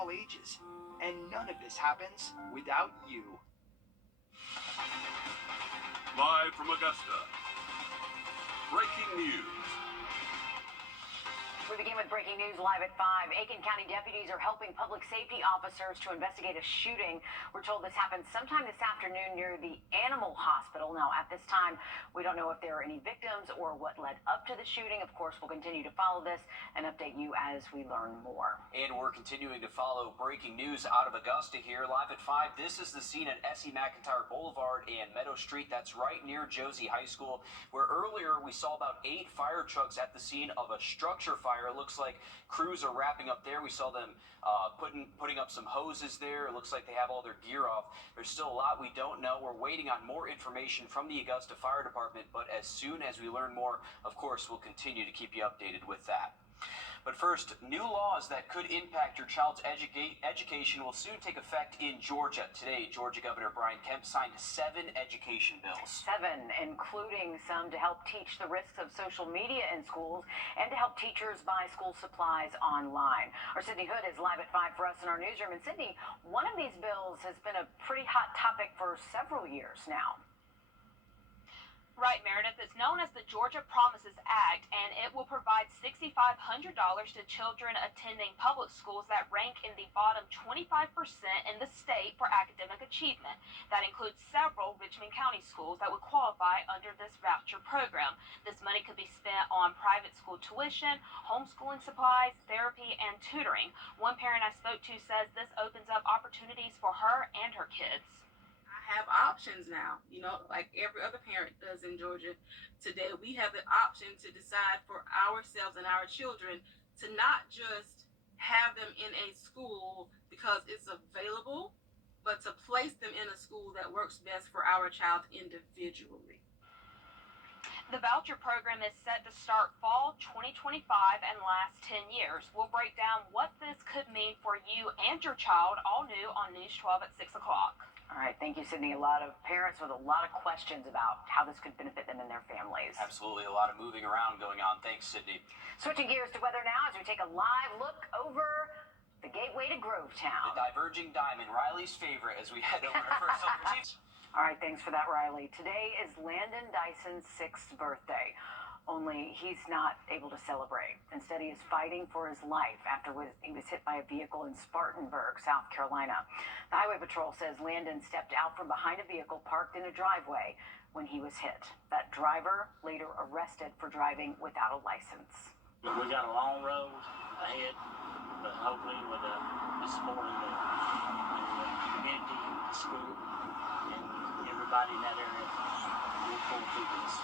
all ages. And none of this happens without you. Live from Augusta, breaking news. We begin with breaking news live at 5. Aiken County deputies are helping public safety officers to investigate a shooting. We're told this happened sometime this afternoon near the animal hospital. Now, at this time, we don't know if there are any victims or what led up to the shooting. Of course, we'll continue to follow this and update you as we learn more. And we're continuing to follow breaking news out of Augusta here, live at 5. This is the scene at S.E. McIntyre Boulevard and Meadow Street. That's right near Josie High School, where earlier we saw about 8 fire trucks at the scene of a structure fire. It looks like crews are wrapping up there. We saw them putting up some hoses there. It looks like they have all their gear off. There's still a lot we don't know. We're waiting on more information from the Augusta Fire Department, but as soon as we learn more, of course, we'll continue to keep you updated with that. But first, new laws that could impact your child's education will soon take effect in Georgia. Today, Georgia Governor Brian Kemp signed 7 education bills. 7, including some to help teach the risks of social media in schools and to help teachers buy school supplies online. Our Sydney Hood is live at 5 for us in our newsroom. And Sydney, one of these bills has been a pretty hot topic for several years now. Right, Meredith. It's known as the Georgia Promises Act, and it will provide $6,500 to children attending public schools that rank in the bottom 25% in the state for academic achievement. That includes several Richmond County schools that would qualify under this voucher program. This money could be spent on private school tuition, homeschooling supplies, therapy, and tutoring. One parent I spoke to says this opens up opportunities for her and her kids. Have options now, like every other parent does in Georgia today. We have the option to decide for ourselves and our children to not just have them in a school because it's available, but to place them in a school that works best for our child individually. The voucher program is set to start fall 2025 and last 10 years. We'll break down what this could mean for you and your child, all new on News 12 at 6 o'clock. All right, thank you, Sydney. A lot of parents with a lot of questions about how this could benefit them and their families. Absolutely, a lot of moving around going on. Thanks, Sydney. Switching gears to weather now as we take a live look over the gateway to Grovetown. The diverging diamond, Riley's favorite, as we head over to First Liberty. All right, thanks for that, Riley. Today is Landon Dyson's 6th birthday. Only he's not able to celebrate. Instead, he is fighting for his life after he was hit by a vehicle in Spartanburg, South Carolina. The Highway Patrol says Landon stepped out from behind a vehicle parked in a driveway when he was hit. That driver later arrested for driving without a license. We got a long road ahead, but hopefully with the support of the community, the school, and everybody in that area, we'll pull through this.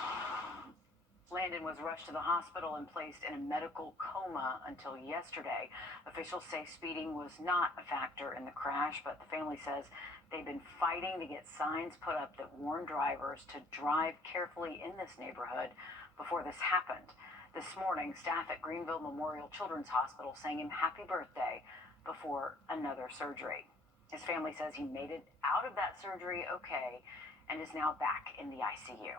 Landon was rushed to the hospital and placed in a medical coma until yesterday. Officials say speeding was not a factor in the crash, but the family says they've been fighting to get signs put up that warn drivers to drive carefully in this neighborhood before this happened. This morning, staff at Greenville Memorial Children's Hospital sang him happy birthday before another surgery. His family says he made it out of that surgery okay and is now back in the ICU.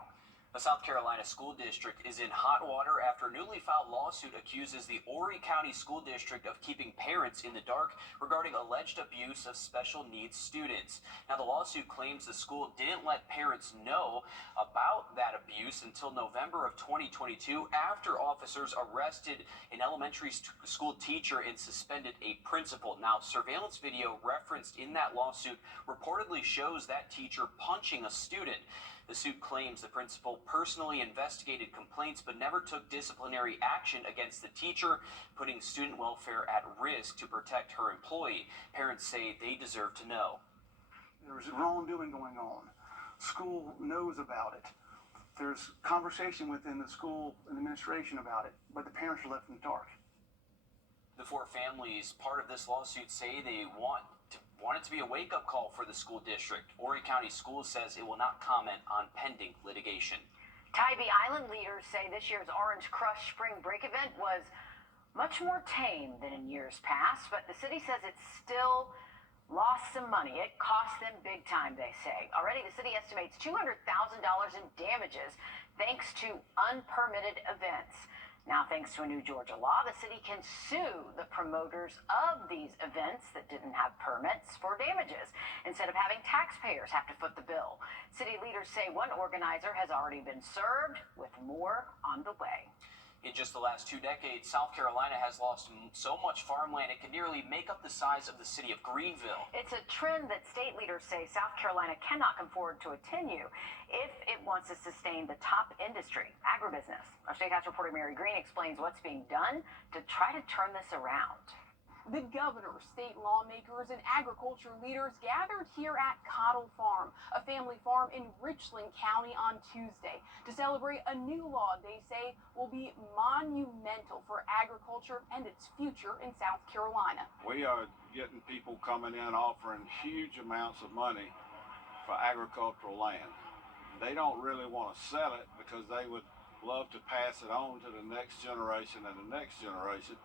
The South Carolina School District is in hot water after a newly filed lawsuit accuses the Horry County School District of keeping parents in the dark regarding alleged abuse of special needs students. Now, the lawsuit claims the school didn't let parents know about that abuse until November of 2022 after officers arrested an elementary school teacher and suspended a principal. Now, surveillance video referenced in that lawsuit reportedly shows that teacher punching a student. The suit claims the principal personally investigated complaints but never took disciplinary action against the teacher, putting student welfare at risk to protect her employee. Parents say they deserve to know. There's wrongdoing going on. School knows about it. There's conversation within the school administration about it, but the parents are left in the dark. The 4 families part of this lawsuit say they want it to be a wake-up call for the school district. Horry County Schools says it will not comment on pending litigation. Tybee Island leaders say this year's Orange Crush spring break event was much more tame than in years past, but the city says it still lost some money. It cost them big time, they say. Already, the city estimates $200,000 in damages thanks to unpermitted events. Now, thanks to a new Georgia law, the city can sue the promoters of these events that didn't have permits for damages instead of having taxpayers have to foot the bill. City leaders say one organizer has already been served, with more on the way. In just the last 2 decades, South Carolina has lost so much farmland it can nearly make up the size of the city of Greenville. It's a trend that state leaders say South Carolina cannot afford to continue if it wants to sustain the top industry, agribusiness. Our State House reporter Mary Green explains what's being done to try to turn this around. The governor, state lawmakers, and agriculture leaders gathered here at Cottle Farm, a family farm in Richland County, on Tuesday to celebrate a new law they say will be monumental for agriculture and its future in South Carolina. We are getting people coming in offering huge amounts of money for agricultural land. They don't really want to sell it because they would love to pass it on to the next generation and the next generation.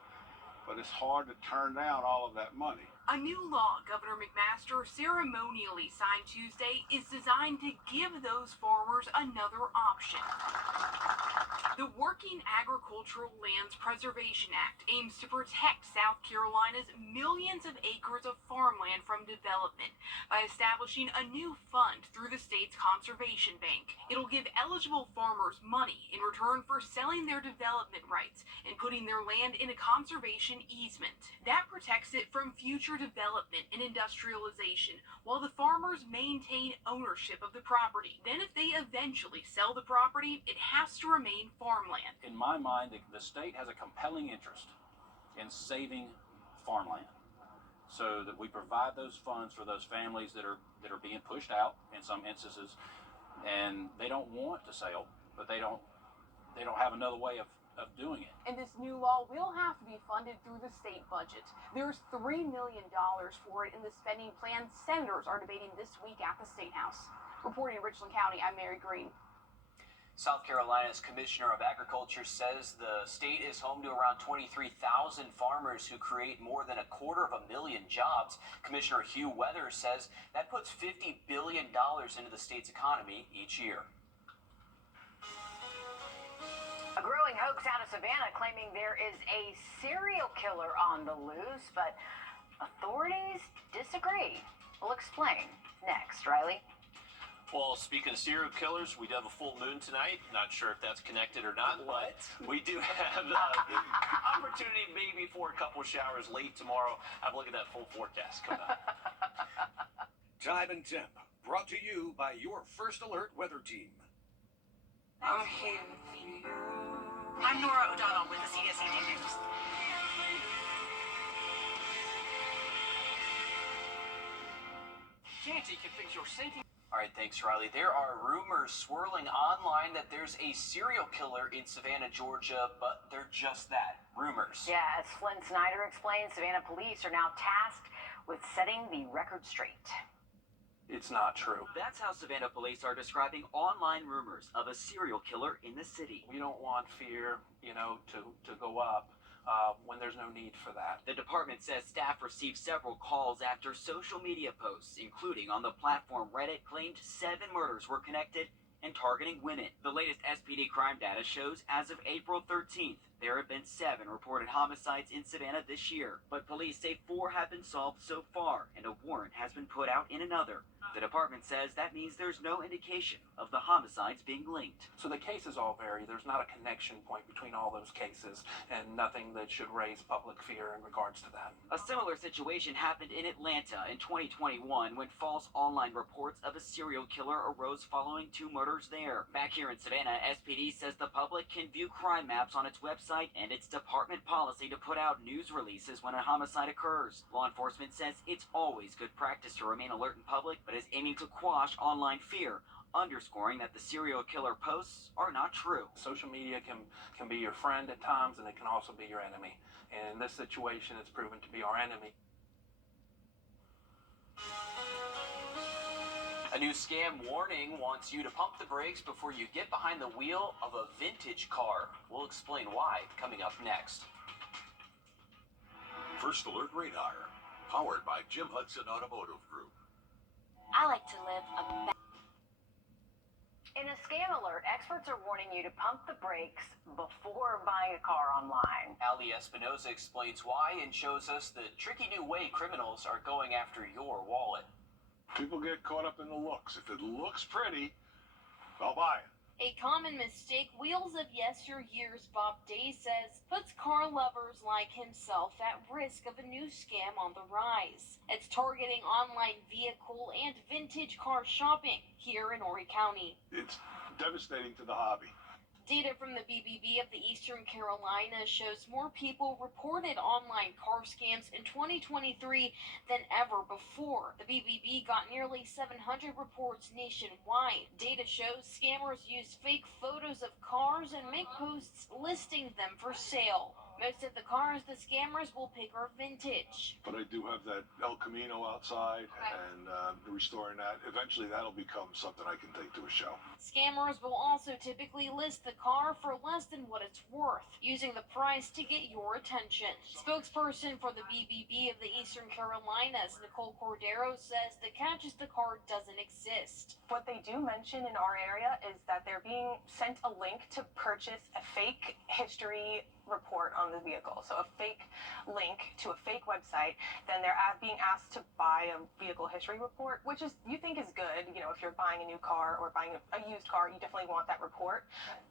But it's hard to turn down all of that money. A new law Governor McMaster ceremonially signed Tuesday is designed to give those farmers another option. The Working Agricultural Lands Preservation Act aims to protect South Carolina's millions of acres of farmland from development by establishing a new fund through the state's conservation bank. It'll give eligible farmers money in return for selling their development rights and putting their land in a conservation easement. That protects it from future development and industrialization while the farmers maintain ownership of the property. Then if they eventually sell the property, it has to remain farmland. In my mind, the state has a compelling interest in saving farmland so that we provide those funds for those families that are being pushed out in some instances, and they don't want to sell, but they don't have another way of doing it. And this new law will have to be funded through the state budget. There's $3 million for it in the spending plan senators are debating this week at the State House. Reporting in Richland County, I'm Mary Green. South Carolina's Commissioner of Agriculture says the state is home to around 23,000 farmers who create more than 250,000 jobs. Commissioner Hugh Weathers says that puts $50 billion into the state's economy each year. A growing hoax out of Savannah claiming there is a serial killer on the loose, but authorities disagree. We'll explain next. Riley? Well, speaking of serial killers, we do have a full moon tonight. Not sure if that's connected or not, but we do have the opportunity maybe for a couple showers late tomorrow. Have a look at that full forecast coming up. Time and Temp, brought to you by your First Alert weather team. I'm here with you. I'm Nora O'Donnell with the CBS Evening News. Jancy can fix your sinking. All right, thanks, Riley. There are rumors swirling online that there's a serial killer in Savannah, Georgia, but they're just that, rumors. Yeah, as Flynn Snyder explains, Savannah police are now tasked with setting the record straight. It's not true. That's how Savannah police are describing online rumors of a serial killer in the city. We don't want fear, to go up when there's no need for that. The department says staff received several calls after social media posts, including on the platform Reddit, claimed 7 murders were connected and targeting women. The latest SPD crime data shows as of April 13th, there have been 7 reported homicides in Savannah this year, but police say 4 have been solved so far, and a warrant has been put out in another. The department says that means there's no indication of the homicides being linked. So the cases all vary. There's not a connection point between all those cases, and nothing that should raise public fear in regards to that. A similar situation happened in Atlanta in 2021 when false online reports of a serial killer arose following 2 murders there. Back here in Savannah, SPD says the public can view crime maps on its website and its department policy to put out news releases when a homicide occurs. Law enforcement says it's always good practice to remain alert in public, but is aiming to quash online fear, underscoring that the serial killer posts are not true. Social media can be your friend at times, and it can also be your enemy. And in this situation, it's proven to be our enemy. A new scam warning wants you to pump the brakes before you get behind the wheel of a vintage car. We'll explain why coming up next. First Alert Radar, powered by Jim Hudson Automotive Group. I like to live a In a scam alert, experts are warning you to pump the brakes before buying a car online. Ali Espinosa explains why and shows us the tricky new way criminals are going after your wallet. People get caught up in the looks. If it looks pretty, I'll buy it. A common mistake wheels of yesteryears, Bob Day says, puts car lovers like himself at risk of a new scam on the rise. It's targeting online vehicle and vintage car shopping here in Horry County. It's devastating to the hobby. Data from the BBB of the Eastern Carolina shows more people reported online car scams in 2023 than ever before. The BBB got nearly 700 reports nationwide. Data shows scammers use fake photos of cars and make posts listing them for sale. Most of the cars the scammers will pick are vintage. But I do have that El Camino outside, and restoring that. Eventually, that'll become something I can take to a show. Scammers will also typically list the car for less than what it's worth, using the price to get your attention. Spokesperson for the BBB of the Eastern Carolinas, Nicole Cordero, says the catch is the car doesn't exist. What they do mention in our area is that they're being sent a link to purchase a fake history report on the vehicle. So a fake link to a fake website, then they're being asked to buy a vehicle history report, which is, you think is good. You know, if you're buying a new car or buying a used car, you definitely want that report.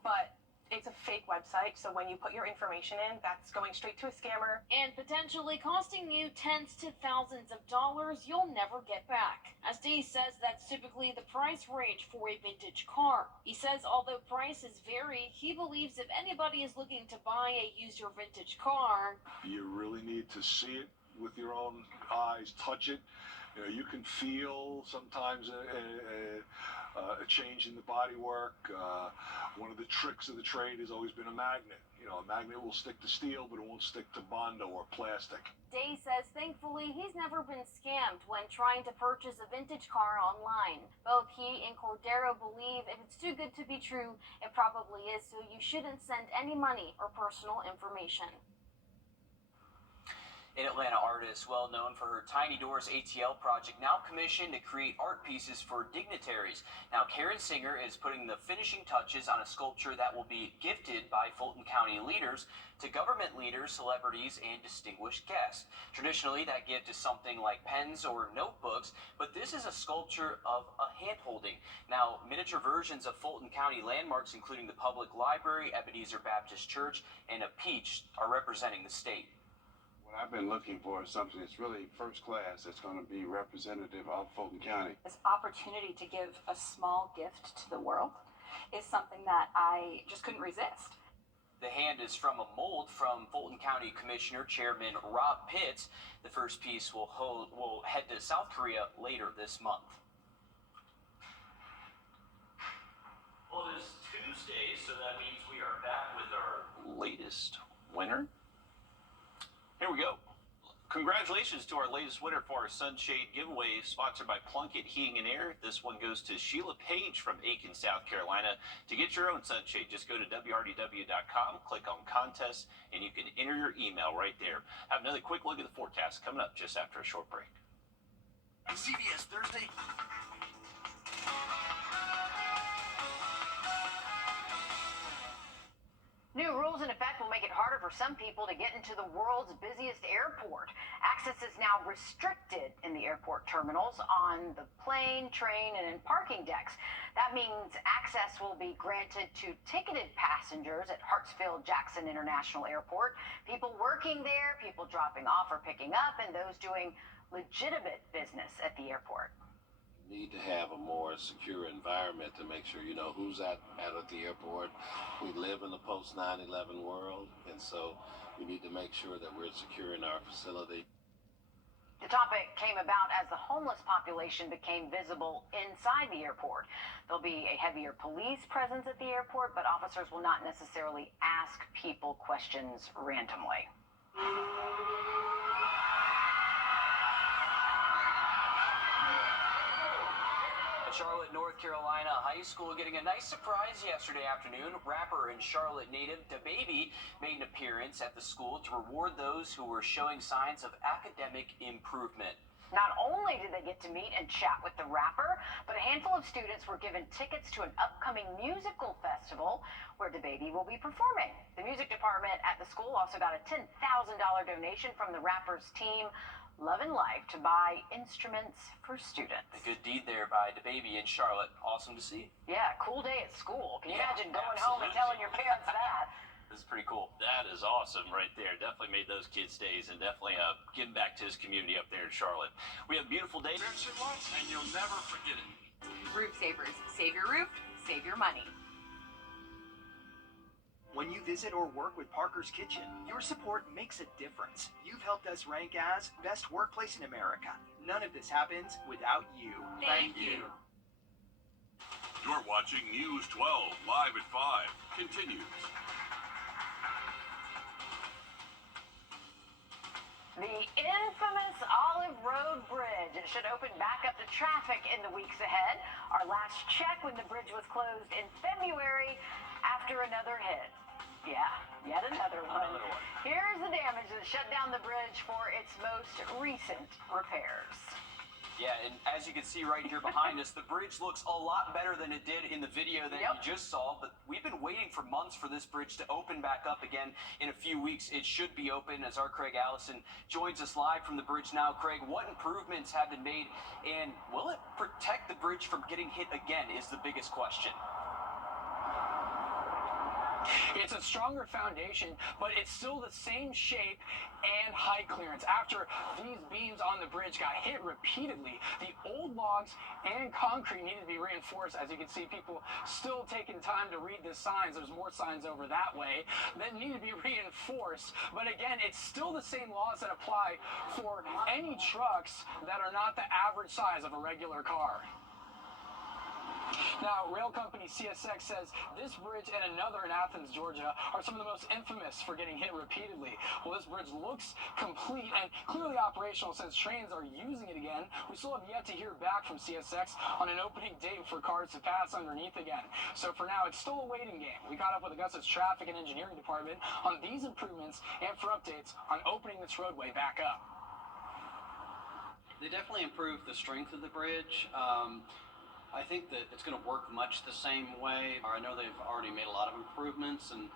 But it's a fake website, so when you put your information in, that's going straight to a scammer. And potentially costing you tens to thousands of dollars you'll never get back. As Day says, that's typically the price range for a vintage car. He says although prices vary, he believes if anybody is looking to buy a used or vintage car, You really need to see it with your own eyes, touch it. You know, you can feel sometimes a change in the bodywork. One of the tricks of the trade has always been a magnet. You know, a magnet will stick to steel, but it won't stick to Bondo or plastic. Day says thankfully he's never been scammed when trying to purchase a vintage car online. Both he and Cordero believe if it's too good to be true, it probably is, so you shouldn't send any money or personal information. An Atlanta artist well known for her Tiny Doors ATL project now commissioned to create art pieces for dignitaries. Now Karen Singer is putting the finishing touches on a sculpture that will be gifted by Fulton County leaders to government leaders, celebrities, and distinguished guests. Traditionally, that gift is something like pens or notebooks, but this is a sculpture of a hand-holding. Now, miniature versions of Fulton County landmarks, including the Public Library, Ebenezer Baptist Church, and a peach, are representing the state. What I've been looking for is something that's really first class, that's going to be representative of Fulton County. This opportunity to give a small gift to the world is something that I just couldn't resist. The hand is from a mold from Fulton County Commissioner Chairman Rob Pitts. The first piece will head to South Korea later this month. Well, it is Tuesday, so that means we are back with our latest winner. Here we go. Congratulations to our latest winner for our Sunshade giveaway, sponsored by Plunkett Heating and Air. This one goes to Sheila Page from Aiken, South Carolina. To get your own sunshade, just go to WRDW.com, click on contest, and you can enter your email right there. Have another quick look at the forecast coming up just after a short break. CBS Thursday. New rules in effect will make it harder for some people to get into the world's busiest airport. Access is now restricted in the airport terminals, on the plane, train, and in parking decks. That means access will be granted to ticketed passengers at Hartsfield-Jackson International Airport, people working there, people dropping off or picking up, and those doing legitimate business at the airport. Need to have a more secure environment to make sure you know who's at the airport. We live in a post 9/11 world, and so we need to make sure that we're secure in our facility. The topic came about as the homeless population became visible inside the airport. There'll be a heavier police presence at the airport, but officers will not necessarily ask people questions randomly. Charlotte, North Carolina high school getting a nice surprise yesterday afternoon. Rapper and Charlotte native DaBaby made an appearance at the school to reward those who were showing signs of academic improvement. Not only did they get to meet and chat with the rapper, but a handful of students were given tickets to an upcoming musical festival where DaBaby will be performing. The music department at the school also got a $10,000 donation from the rapper's team, Love and Life, to buy instruments for students. A good deed there by DaBaby in Charlotte. Awesome to see. Yeah, cool day at school. Can you Yeah, imagine going home and telling your parents that? This is pretty cool. That is awesome right there. Definitely made those kids' days and definitely giving back to his community up there in Charlotte. We have a beautiful day. And you'll never forget it. Roof Savers. Save your roof, save your money. When you visit or work with Parker's Kitchen, your support makes a difference. You've helped us rank as Best Workplace in America. None of this happens without you. Thank you. You're watching News 12 live at 5. Continues. The infamous Olive Road Bridge. It should open back up to traffic in the weeks ahead. Our last check when the bridge was closed in February after another hit. Yeah, yet another one. Here's the damage that shut down the bridge for its most recent repairs. Yeah, and as you can see right here behind us, the bridge looks a lot better than it did in the video that you just saw, but we've been waiting for months for this bridge to open back up again. In a few weeks, it should be open as our Craig Allison joins us live from the bridge now. Craig, what improvements have been made, and will it protect the bridge from getting hit again is the biggest question. It's a stronger foundation, but it's still the same shape and height clearance. After these beams on the bridge got hit repeatedly, the old logs and concrete needed to be reinforced. As you can see, people still taking time to read the signs. There's more signs over that way that need to be reinforced. But again, it's still the same laws that apply for any trucks that are not the average size of a regular car. Now, rail company CSX says this bridge and another in Athens, Georgia, are some of the most infamous for getting hit repeatedly. Well, this bridge looks complete and clearly operational since trains are using it again. We still have yet to hear back from CSX on an opening date for cars to pass underneath again. So for now, it's still a waiting game. We caught up with Augusta's Traffic and Engineering Department on these improvements and for updates on opening this roadway back up. They definitely improved the strength of the bridge. I think that it's going to work much the same way. I know they've already made a lot of improvements, and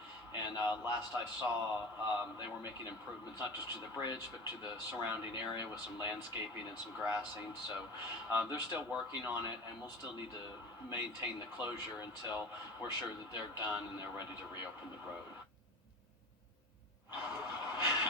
last I saw, they were making improvements not just to the bridge, but to the surrounding area with some landscaping and some grassing. So they're still working on it, and we'll still need to maintain the closure until we're sure that they're done and they're ready to reopen the road.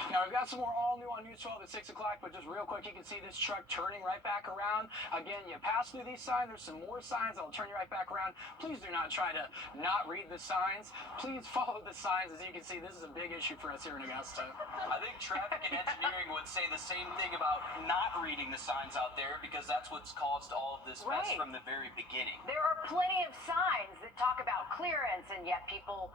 Now, we've got some more all new on News 12 at 6 o'clock, but just real quick, you can see this truck turning right back around. Again, you pass through these signs. There's some more signs that'll turn you right back around. Please do not try to not read the signs. Please follow the signs. As you can see, this is a big issue for us here in Augusta. I think traffic and engineering would say the same thing about not reading the signs out there, because that's what's caused all of this mess from the very beginning. There are plenty of signs that talk about clearance, and yet people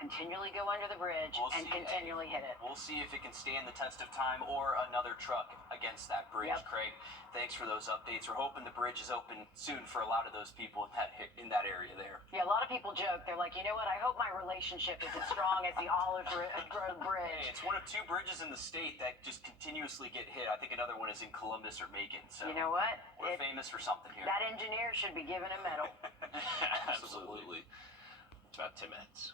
continually go under the bridge and continually hit it. We'll see if it can stand the test of time or another truck against that bridge, Craig. Thanks for those updates. We're hoping the bridge is open soon for a lot of those people in that area there. Yeah, a lot of people joke. They're like, you know what? I hope my relationship is as strong as the Olive Road Bridge. Hey, it's one of 2 bridges in the state that just continuously get hit. I think another one is in Columbus or Macon. So you know what? We're famous for something here. That engineer should be given a medal. Absolutely. It's about 10 minutes.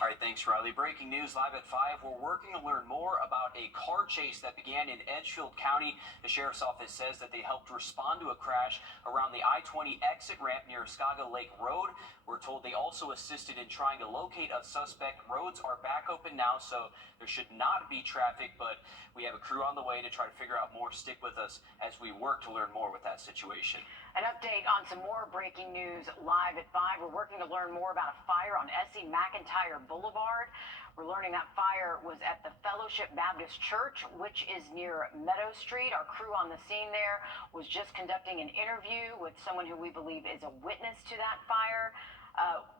All right, thanks, Riley. Breaking news live at 5. We're working to learn more about a car chase that began in Edgefield County. The sheriff's office says that they helped respond to a crash around the I-20 exit ramp near Escago Lake Road. We're told they also assisted in trying to locate a suspect. Roads are back open now, so there should not be traffic, but we have a crew on the way to try to figure out more. Stick with us as we work to learn more with that situation. An update on some more breaking news live at 5. We're working to learn more about a fire on S.E. McIntyre Boulevard. We're learning that fire was at the Fellowship Baptist Church, which is near Meadow Street. Our crew on the scene there was just conducting an interview with someone who we believe is a witness to that fire.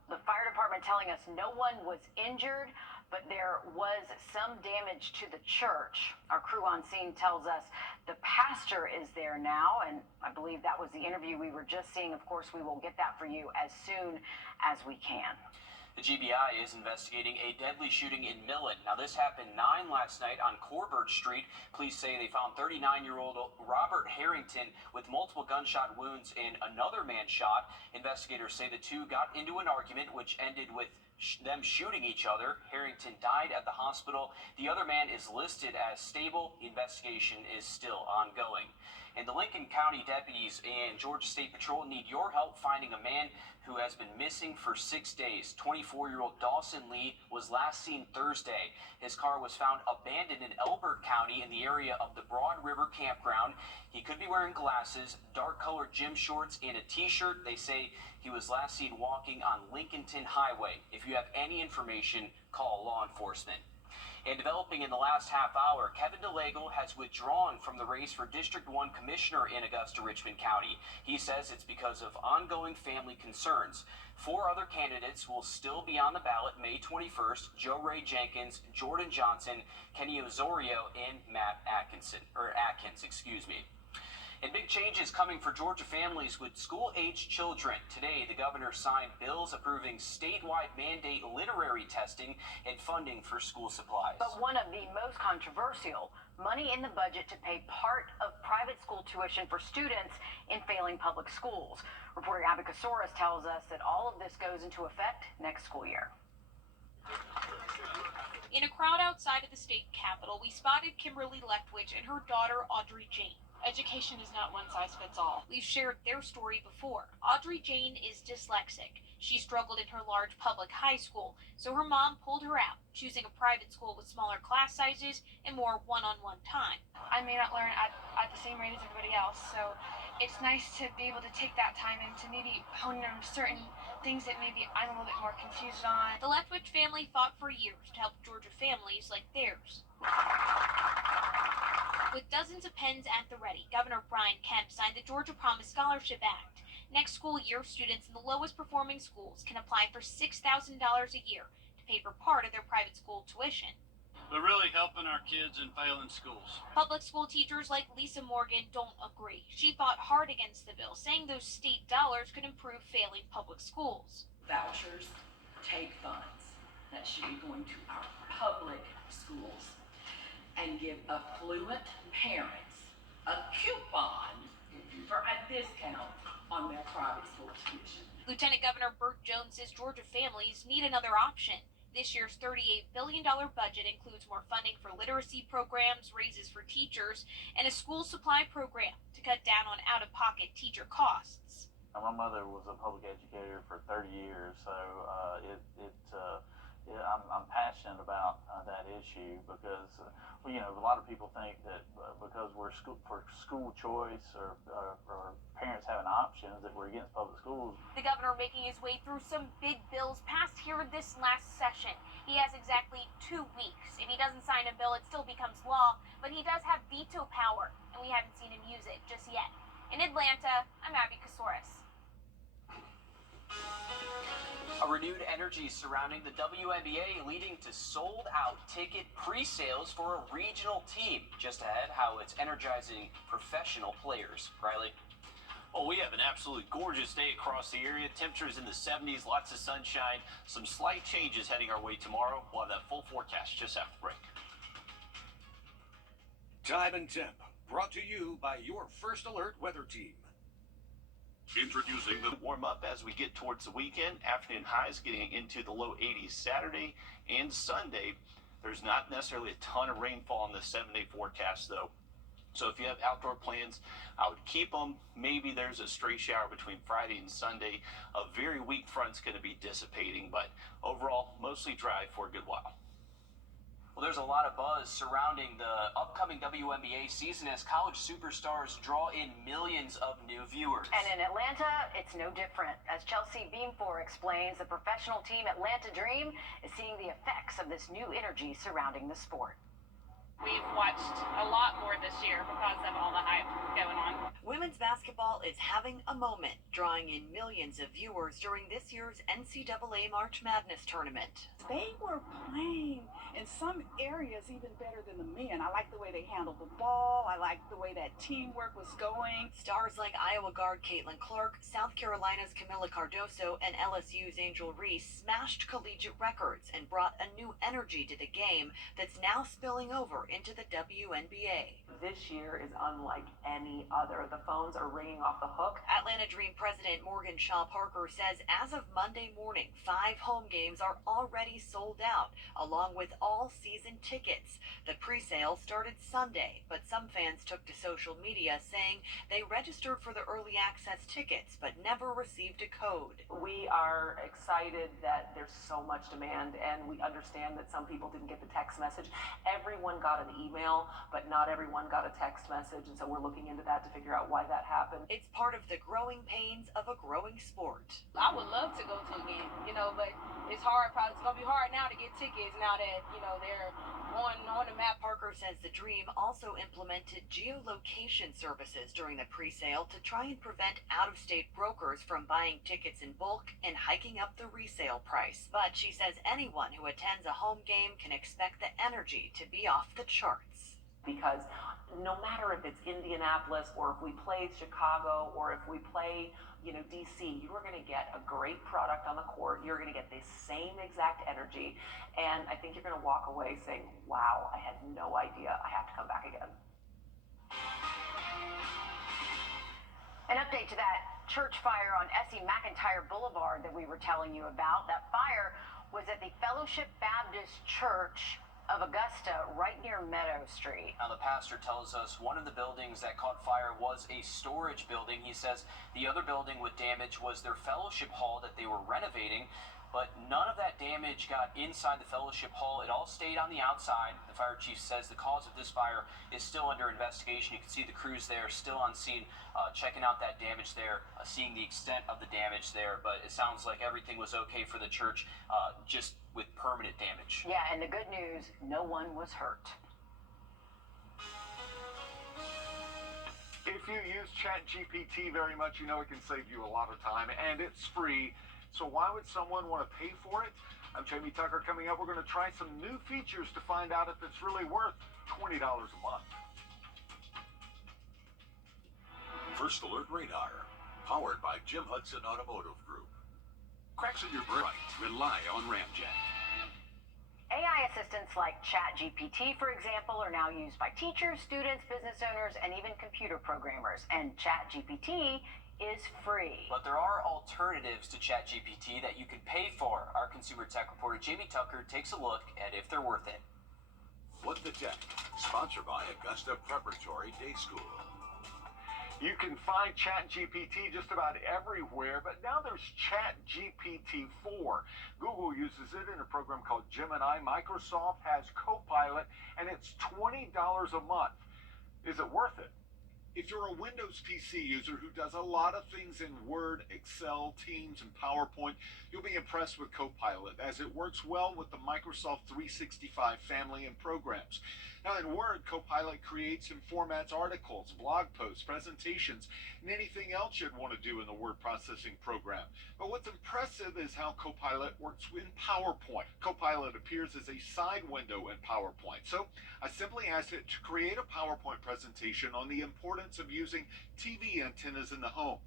The fire department telling us no one was injured, but there was some damage to the church. Our crew on scene tells us the pastor is there now, and I believe that was the interview we were just seeing. Of course, we will get that for you as soon as we can. The GBI is investigating a deadly shooting in Millen. Now, this happened 9 last night on Corbett Street. Police say they found 39-year-old Robert Harrington with multiple gunshot wounds and another man shot. Investigators say the two got into an argument which ended with them shooting each other. Harrington died at the hospital. The other man is listed as stable. The investigation is still ongoing. And the Lincoln County deputies and Georgia State Patrol need your help finding a man who has been missing for 6 days. 24-year-old Dawson Lee was last seen Thursday. His car was found abandoned in Elbert County in the area of the Broad River Campground. He could be wearing glasses, dark-colored gym shorts, and a T-shirt. They say he was last seen walking on Lincolnton Highway. If you have any information, call law enforcement. And developing in the last half hour, Kevin DeLago has withdrawn from the race for District 1 Commissioner in Augusta-Richmond County. He says it's because of ongoing family concerns. 4 other candidates will still be on the ballot May 21st: Joe Ray Jenkins, Jordan Johnson, Kenny Osorio, and Matt Atkins. And big changes coming for Georgia families with school-aged children. Today, the governor signed bills approving statewide mandate literary testing and funding for school supplies. But one of the most controversial, money in the budget to pay part of private school tuition for students in failing public schools. Reporter Abby Kasoris tells us that all of this goes into effect next school year. In a crowd outside of the state capitol, we spotted Kimberly Leftwich and her daughter, Audrey Jane. Education is not one size fits all. We've shared their story before. Audrey Jane is dyslexic. She struggled in her large public high school, so her mom pulled her out, choosing a private school with smaller class sizes and more one-on-one time. I may not learn at the same rate as everybody else, so it's nice to be able to take that time and to maybe hone in on certain things that maybe I'm a little bit more confused on. The Leftwich family fought for years to help Georgia families like theirs. With dozens of pens at the ready, Governor Brian Kemp signed the Georgia Promise Scholarship Act. Next school year, students in the lowest performing schools can apply for $6,000 a year to pay for part of their private school tuition. They're really helping our kids in failing schools. Public school teachers like Lisa Morgan don't agree. She fought hard against the bill, saying those state dollars could improve failing public schools. Vouchers take funds that should be going to our public schools and give affluent parents a coupon for a discount on their private school tuition. Lieutenant Governor Burt Jones says Georgia families need another option. This year's $38 billion budget includes more funding for literacy programs, raises for teachers, and a school supply program to cut down on out-of-pocket teacher costs. My mother was a public educator for 30 years, so I'm passionate about that issue because, a lot of people think that because we're for school choice or parents having options that we're against public schools. The governor making his way through some big bills passed here this last session. He has exactly 2 weeks. If he doesn't sign a bill, it still becomes law, but he does have veto power, and we haven't seen him use it just yet. In Atlanta, I'm Abby Kasoris. A renewed energy surrounding the WNBA leading to sold-out ticket pre-sales for a regional team. Just ahead, how it's energizing professional players. Riley? Well, we have an absolutely gorgeous day across the area. Temperatures in the 70s, lots of sunshine. Some slight changes heading our way tomorrow. We'll have that full forecast just after the break. Time and Temp, brought to you by your First Alert weather team. Introducing the warm up as we get towards the weekend. Afternoon highs getting into the low 80s Saturday and Sunday. There's not necessarily a ton of rainfall in the 7-day forecast, though. So if you have outdoor plans, I would keep them. Maybe there's a stray shower between Friday and Sunday. A very weak front's going to be dissipating, but overall, mostly dry for a good while. Well, there's a lot of buzz surrounding the upcoming WNBA season as college superstars draw in millions of new viewers. And in Atlanta, it's no different. As Chelsea Beamfor explains, the professional team Atlanta Dream is seeing the effects of this new energy surrounding the sport. We've watched a lot more this year because of all the hype going on. Women's basketball is having a moment, drawing in millions of viewers during this year's NCAA March Madness tournament. They were playing in some areas even better than the men. I like the way they handled the ball. I like the way that teamwork was going. Stars like Iowa guard Caitlin Clark, South Carolina's Camila Cardoso, and LSU's Angel Reese smashed collegiate records and brought a new energy to the game that's now spilling over into the WNBA. This year is unlike any other. The phones are ringing off the hook. Atlanta Dream president Morgan Shaw Parker says as of Monday morning, 5 home games are already sold out, along with all season tickets. The pre-sale started Sunday, but some fans took to social media saying they registered for the early access tickets but never received a code. We are excited that there's so much demand, and we understand that some people didn't get the text message. Everyone got an email, but not everyone got a text message, and so we're looking into that to figure out why that happened. It's part of the growing pains of a growing sport. I would love to go to a game, but it's hard. Probably it's gonna be hard now to get tickets now that they're on the map. Parker says the Dream also implemented geolocation services during the pre-sale to try and prevent out-of-state brokers from buying tickets in bulk and hiking up the resale price. But she says anyone who attends a home game can expect the energy to be off the charts. Because no matter if it's Indianapolis or if we play Chicago or if we play DC, you are going to get a great product on the court. You're going to get the same exact energy, and I think you're going to walk away saying, wow, I had no idea. I have to come back again. An update to that church fire on S.E. McIntyre Boulevard that we were telling you about. That fire was at the Fellowship Baptist Church of Augusta, right near Meadow Street. Now, the pastor tells us one of the buildings that caught fire was a storage building. He says the other building with damage was their fellowship hall that they were renovating, but none of that damage got inside the fellowship hall. It all stayed on the outside. The fire chief says the cause of this fire is still under investigation. You can see the crews there still on scene, checking out that damage there, seeing the extent of the damage there, but it sounds like everything was okay for the church, just with permanent damage. Yeah, and the good news, no one was hurt. If you use ChatGPT very much, you know it can save you a lot of time, and it's free. So why would someone want to pay for it? I'm Jamie Tucker. Coming up, we're going to try some new features to find out if it's really worth $20 a month. First Alert Radar, powered by Jim Hudson Automotive Group. Cracks in your brain, rely on Ramjet. AI assistants like ChatGPT, for example, are now used by teachers, students, business owners, and even computer programmers. And ChatGPT is free. But there are alternatives to ChatGPT that you can pay for. Our consumer tech reporter Jamie Tucker takes a look at if they're worth it. What the Tech, sponsored by Augusta Preparatory Day School. You can find ChatGPT just about everywhere, but now there's ChatGPT 4. Google uses it in a program called Gemini. Microsoft has Copilot, and it's $20 a month. Is it worth it? If you're a Windows PC user who does a lot of things in Word, Excel, Teams, and PowerPoint, you'll be impressed with Copilot, as it works well with the Microsoft 365 family and programs. Now, in Word, Copilot creates and formats articles, blog posts, presentations, and anything else you'd want to do in the word processing program. But what's impressive is how Copilot works in PowerPoint. Copilot appears as a side window in PowerPoint. So I simply asked it to create a PowerPoint presentation on the importance of using TV antennas in the home.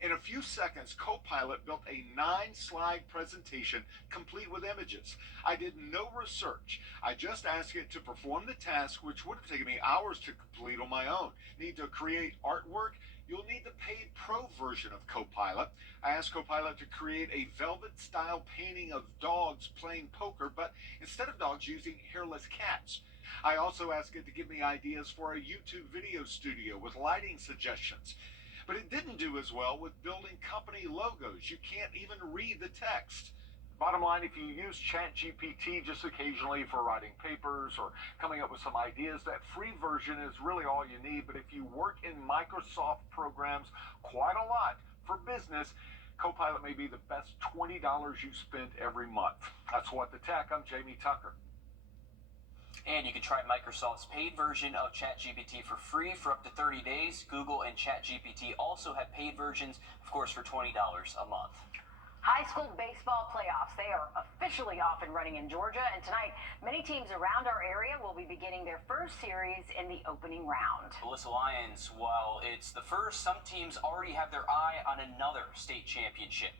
In a few seconds, Copilot built a 9-slide presentation complete with images. I did no research. I just asked it to perform the task, which would have taken me hours to complete on my own. Need to create artwork? You'll need the paid pro version of Copilot. I asked Copilot to create a velvet-style painting of dogs playing poker, but instead of dogs, using hairless cats. I also asked it to give me ideas for a YouTube video studio with lighting suggestions. But it didn't do as well with building company logos. You can't even read the text. Bottom line, if you use ChatGPT just occasionally for writing papers or coming up with some ideas, that free version is really all you need. But if you work in Microsoft programs quite a lot for business, Copilot may be the best $20 you spend every month. That's What the Tech. I'm Jamie Tucker. And you can try Microsoft's paid version of ChatGPT for free for up to 30 days. Google and ChatGPT also have paid versions, of course, for $20 a month. High school baseball playoffs. They are officially off and running in Georgia, and tonight many teams around our area will be beginning their first series in the opening round. Melissa Lyons, while it's the first, some teams already have their eye on another state championship.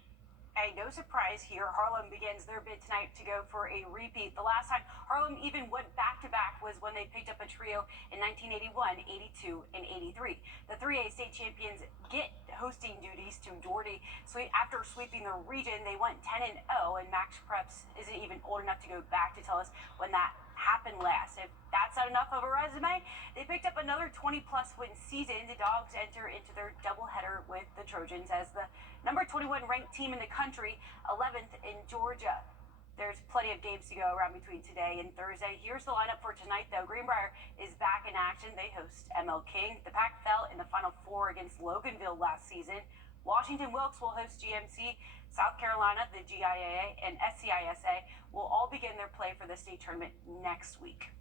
Hey, no surprise here. Harlem begins their bid tonight to go for a repeat. The last time Harlem even went back-to-back was when they picked up a trio in 1981, 82, and 83. The 3A state champions get hosting duties to Doherty. So after sweeping the region, they went 10-0, and Max Preps isn't even old enough to go back to tell us when that happened last. If that's not enough of a resume, they picked up another 20-plus win season. The Dogs enter into their doubleheader with the Trojans as the number 21 ranked team in the country, 11th in Georgia. There's plenty of games to go around between today and Thursday. Here's the lineup for tonight, though. Greenbrier is back in action. They host ML King. The Pack fell in the Final Four against Loganville last season. Washington Wilkes will host GMC. South Carolina, the GIAA, and SCISA will all begin their play for the state tournament next week.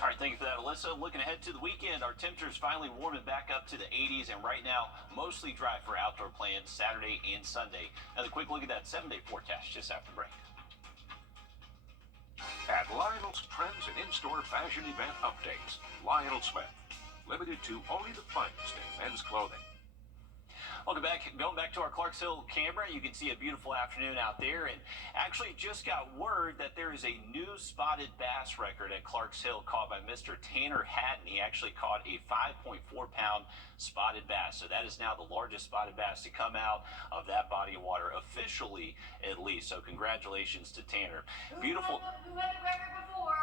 All right, thank you for that, Alyssa. Looking ahead to the weekend, our temperatures finally warming back up to the 80s, and right now, mostly dry for outdoor plans Saturday and Sunday. Now, a quick look at that 7-day forecast just after break. At Lionel's Trends and In-Store Fashion Event Updates, Lionel Smith, limited to only the finest in men's clothing. Welcome back. Going back to our Clarks Hill camera, you can see a beautiful afternoon out there, and actually just got word that there is a new spotted bass record at Clarks Hill caught by Mr. Tanner Hatton. He actually caught a 5.4-pound spotted bass, so that is now the largest spotted bass to come out of that body of water, officially at least. So congratulations to Tanner. Beautiful. Who had the record before?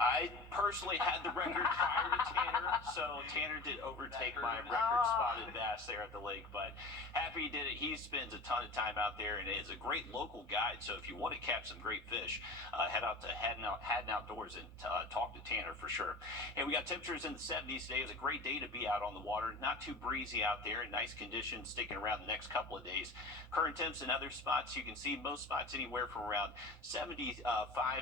I personally had the record prior to Tanner, so Tanner did overtake my record spotted bass there at the lake, but happy he did it. He spends a ton of time out there and is a great local guide, so if you want to catch some great fish, head out to Haddon Outdoors and talk to Tanner for sure. And we got temperatures in the 70s today. It was a great day to be out on the water. Not too breezy out there, and nice conditions sticking around the next couple of days. Current temps in other spots, you can see most spots anywhere from around 75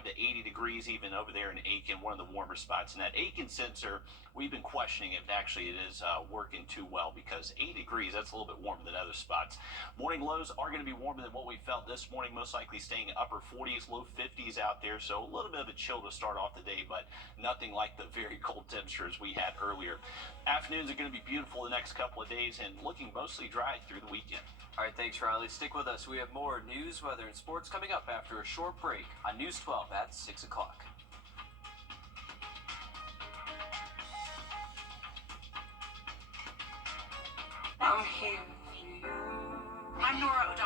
to 80 degrees even over there in Aiken, one of the warmer spots. And that Aiken sensor, we've been questioning if actually it is working too well, because 8 degrees, that's a little bit warmer than other spots. Morning lows are going to be warmer than what we felt this morning, most likely staying upper 40s, low 50s out there. So a little bit of a chill to start off the day, but nothing like the very cold temperatures we had earlier. Afternoons are going to be beautiful the next couple of days and looking mostly dry through the weekend. All right, thanks, Riley. Stick with us. We have more news, weather, and sports coming up after a short break on News 12 at 6 o'clock. I'm here for you. I'm Nora O'Donnell.